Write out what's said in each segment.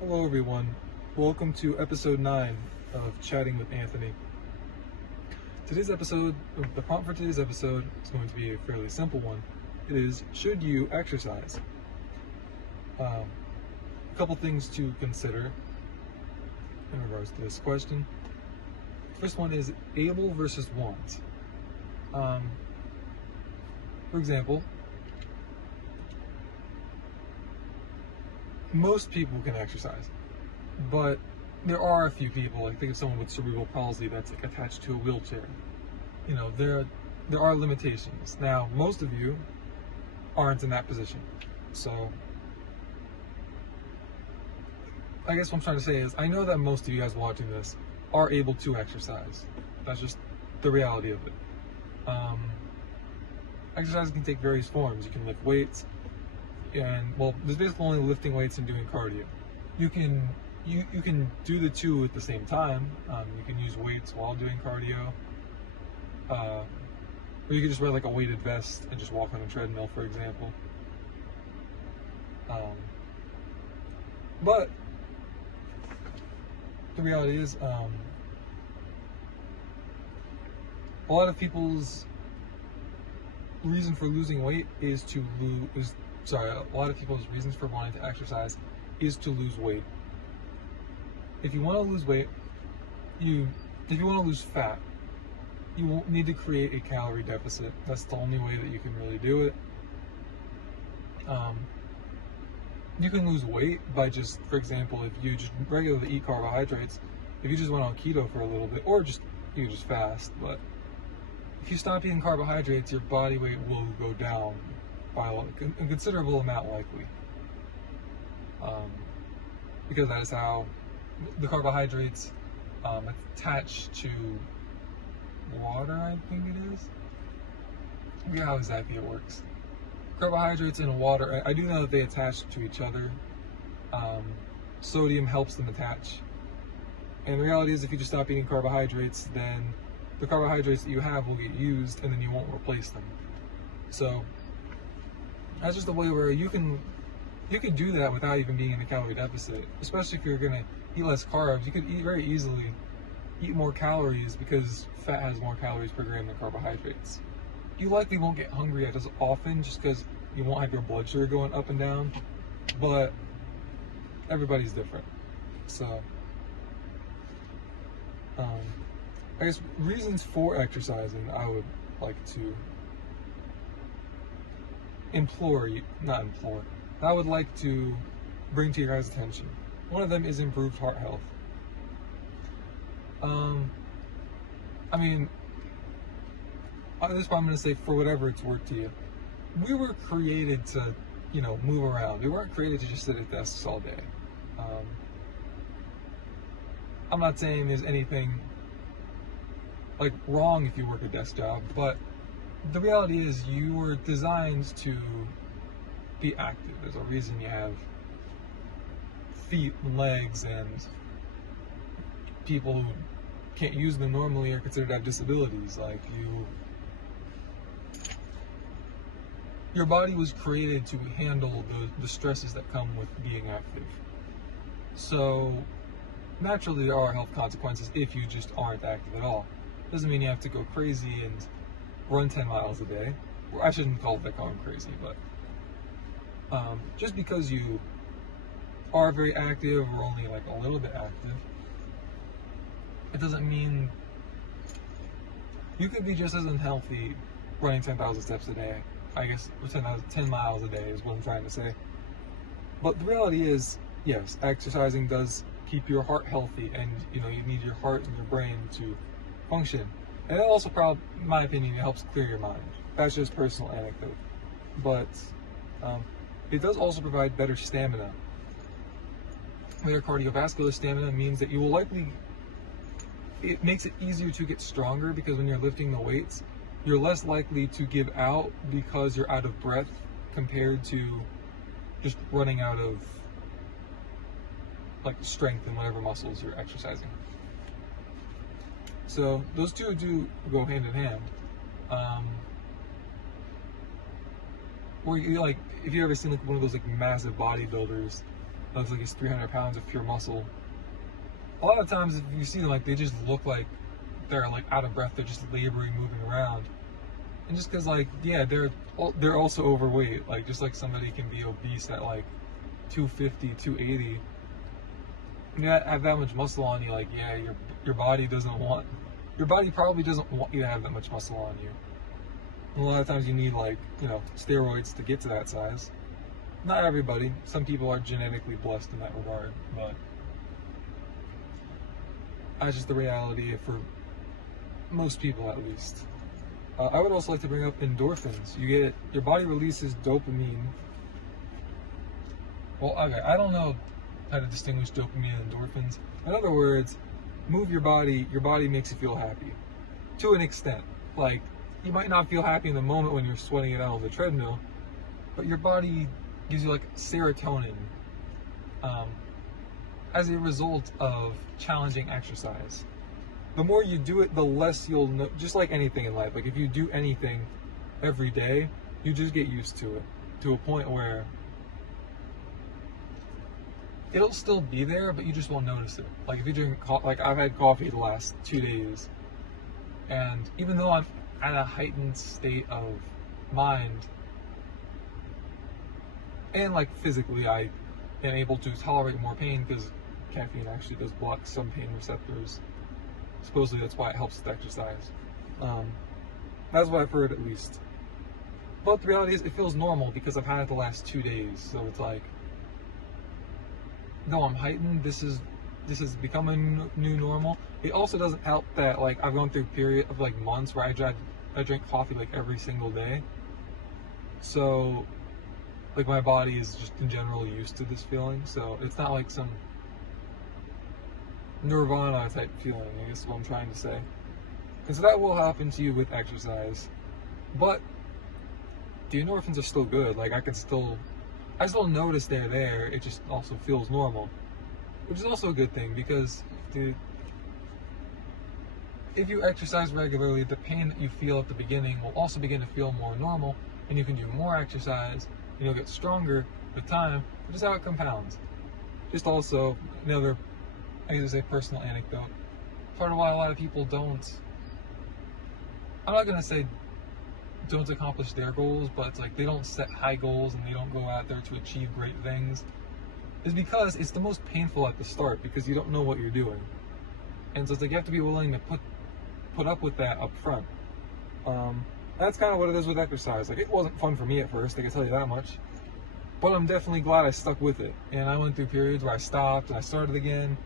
Hello, everyone. Welcome to episode 9 of Chatting with Anthony. The prompt for today's episode is going to be a fairly simple one. It is, should you exercise? A couple things to consider in regards to this question. First one is able versus want. For example, most people can exercise, but there are a few people, like think of someone with cerebral palsy that's like attached to a wheelchair. You know, there are limitations. Now, most of you aren't in that position. So I guess what I'm trying to say is I know that most of you guys watching this are able to exercise. That's just the reality of it. Exercise can take various forms. You can lift weights, and well, there's basically only lifting weights and doing cardio. You can do the two at the same time. You can use weights while doing cardio, or you can just wear like a weighted vest and just walk on a treadmill, for example. But the reality is, a lot of people's reason for losing weight is to lose. A lot of people's reasons for wanting to exercise is to lose weight. If you want to lose weight, if you want to lose fat, you won't need to create a calorie deficit. That's the only way that you can really do it. You can lose weight by just, for example, if you just regularly eat carbohydrates, if you just went on keto for a little bit, or you just fast, but if you stop eating carbohydrates, your body weight will go down by a considerable amount, likely. Because that is how the carbohydrates attach to water, I think it is. I forget how exactly it works. Carbohydrates and water, I do know that they attach to each other. Sodium helps them attach. And the reality is, if you just stop eating carbohydrates, then the carbohydrates that you have will get used and then you won't replace them. So that's just a way where you can do that without even being in a calorie deficit. Especially if you're gonna eat less carbs, you could very easily eat more calories because fat has more calories per gram than carbohydrates. You likely won't get hungry as often just because you won't have your blood sugar going up and down, but everybody's different. So I guess reasons for exercising, I would like to I would like to bring to your guys' attention. One of them is improved heart health. I mean, at this point I'm going to say, for whatever it's worth to you, we were created to, move around. We weren't created to just sit at desks all day. I'm not saying there's anything like wrong if you work a desk job, but the reality is you were designed to be active. There's a reason you have feet and legs, and people who can't use them normally are considered to have disabilities. Like your body was created to handle the stresses that come with being active. So naturally there are health consequences if you just aren't active at all. Doesn't mean you have to go crazy and run 10 miles a day. Well, I shouldn't call that going crazy, but just because you are very active or only like a little bit active, it doesn't mean you could be just as unhealthy running 10,000 steps a day. I guess 10 miles a day is what I'm trying to say. But the reality is, yes, exercising does keep your heart healthy, and you need your heart and your brain to function. And it also, in my opinion, it helps clear your mind. That's just personal anecdote. But it does also provide better stamina. Better cardiovascular stamina means that you will it makes it easier to get stronger, because when you're lifting the weights, you're less likely to give out because you're out of breath compared to just running out of like strength in whatever muscles you're exercising. So those two do go hand in hand. Or if you ever seen like one of those like massive bodybuilders, looks like it's 300 pounds of pure muscle. A lot of times, if you see them, like they just look like they're like out of breath. They're just laboring, moving around, and just because like yeah, they're also overweight. Like just like somebody can be obese at like 250, 280. You have that much muscle on you. Like yeah, your body probably doesn't want you to have that much muscle on you. And a lot of times you need like steroids to get to that size. Not everybody. Some people are genetically blessed in that regard, but that's just the reality for most people, at least. I would also like to bring up endorphins. Your body releases dopamine. Well, okay, I don't know how to distinguish dopamine and endorphins. In other words, move your body makes you feel happy. To an extent. Like, you might not feel happy in the moment when you're sweating it out on the treadmill, but your body gives you like serotonin as a result of challenging exercise. The more you do it, the less you'll know. Just like anything in life, like if you do anything every day, you just get used to it to a point where it'll still be there, but you just won't notice it. Like if you drink like I've had coffee the last 2 days, and even though I'm at a heightened state of mind and like physically I am able to tolerate more pain because caffeine actually does block some pain receptors. Supposedly that's why it helps with exercise. That's what I've heard, at least. But the reality is it feels normal because I've had it the last 2 days, so it's like, no, I'm heightened. This is becoming new normal. It also doesn't help that like I've gone through a period of like months where I drink coffee like every single day. So like my body is just in general used to this feeling. So it's not like some nirvana type feeling, I guess is what I'm trying to say. And so that will happen to you with exercise. But the endorphins are still good. Like I still notice they're there. It just also feels normal, which is also a good thing because, dude, if you exercise regularly, the pain that you feel at the beginning will also begin to feel more normal, and you can do more exercise, and you'll get stronger with time, which is how it compounds. Just also, another, I guess say personal anecdote, part of why a lot of people don't, I'm not going to say don't accomplish their goals, but it's like they don't set high goals and they don't go out there to achieve great things, is because it's the most painful at the start because you don't know what you're doing. And so it's like you have to be willing to put up with that up front. That's kind of what it is with exercise. Like it wasn't fun for me at first, I can tell you that much. But I'm definitely glad I stuck with it. And I went through periods where I stopped and I started again.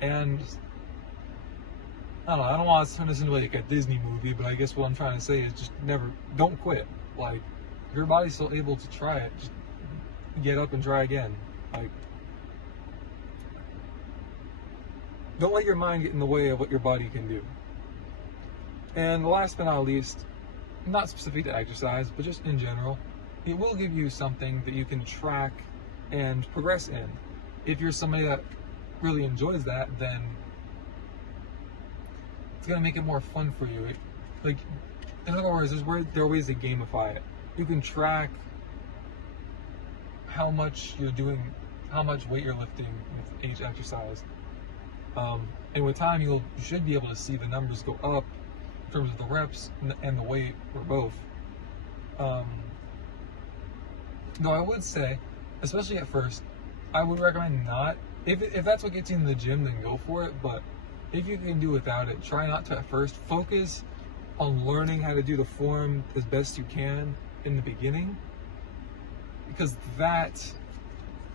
And I don't want to turn this into like a Disney movie, but I guess what I'm trying to say is just don't quit. Like, if your body's still able to try it, just get up and try again. Like, don't let your mind get in the way of what your body can do. And last but not least, not specific to exercise, but just in general, it will give you something that you can track and progress in. If you're somebody that really enjoys that, then it's gonna make it more fun for you. Like, in other words, there are ways to gamify it. You can track how much you're doing, how much weight you're lifting with each exercise, and with time you should be able to see the numbers go up in terms of the reps and the weight, or both. Though I would say, especially at first, I would recommend not. If that's what gets you in the gym, then go for it. But if you can do without it, try not to at first. Focus on learning how to do the form as best you can in the beginning, because that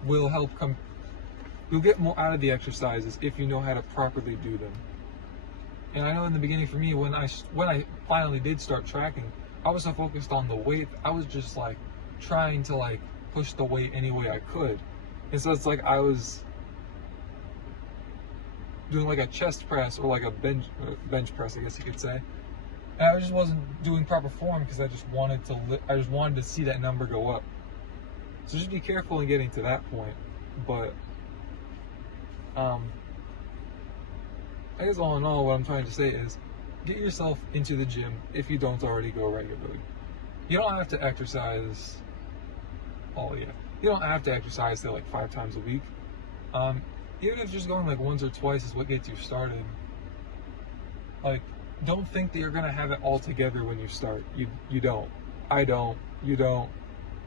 will help you'll get more out of the exercises if you know how to properly do them. And I know in the beginning for me, when I finally did start tracking, I was so focused on the weight, I was just like trying to like push the weight any way I could. And so it's like I was doing like a chest press or like a bench press, I guess you could say. And I just wasn't doing proper form because I just wanted to see that number go up. So just be careful in getting to that point. But I guess all in all, what I'm trying to say is get yourself into the gym if you don't already go regularly. You don't have to exercise You don't have to exercise, say, like 5 times a week. Even if just going like once or twice is what gets you started. Like, don't think that you're gonna have it all together when you start. You don't. I don't. You don't.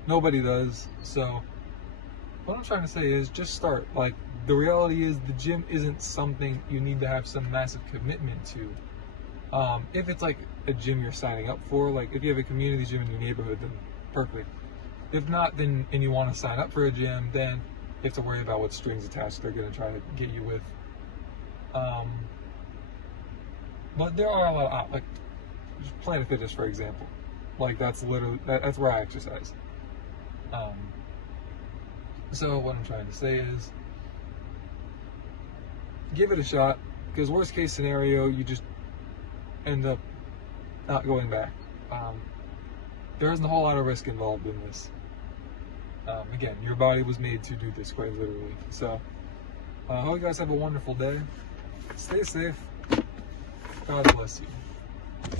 Nobody does. So what I'm trying to say is just start. Like, the reality is the gym isn't something you need to have some massive commitment to. If it's like a gym you're signing up for, like if you have a community gym in your neighborhood, then perfect. If not, then and you want to sign up for a gym, then you have to worry about what strings attached they're going to try to get you with. But there are a lot of, like, Planet Fitness, for example. Like, that's literally, that's where I exercise. So what I'm trying to say is, give it a shot, because worst case scenario, you just end up not going back. There isn't a whole lot of risk involved in this. Again, your body was made to do this, quite literally. So, I hope you guys have a wonderful day. Stay safe. God bless you.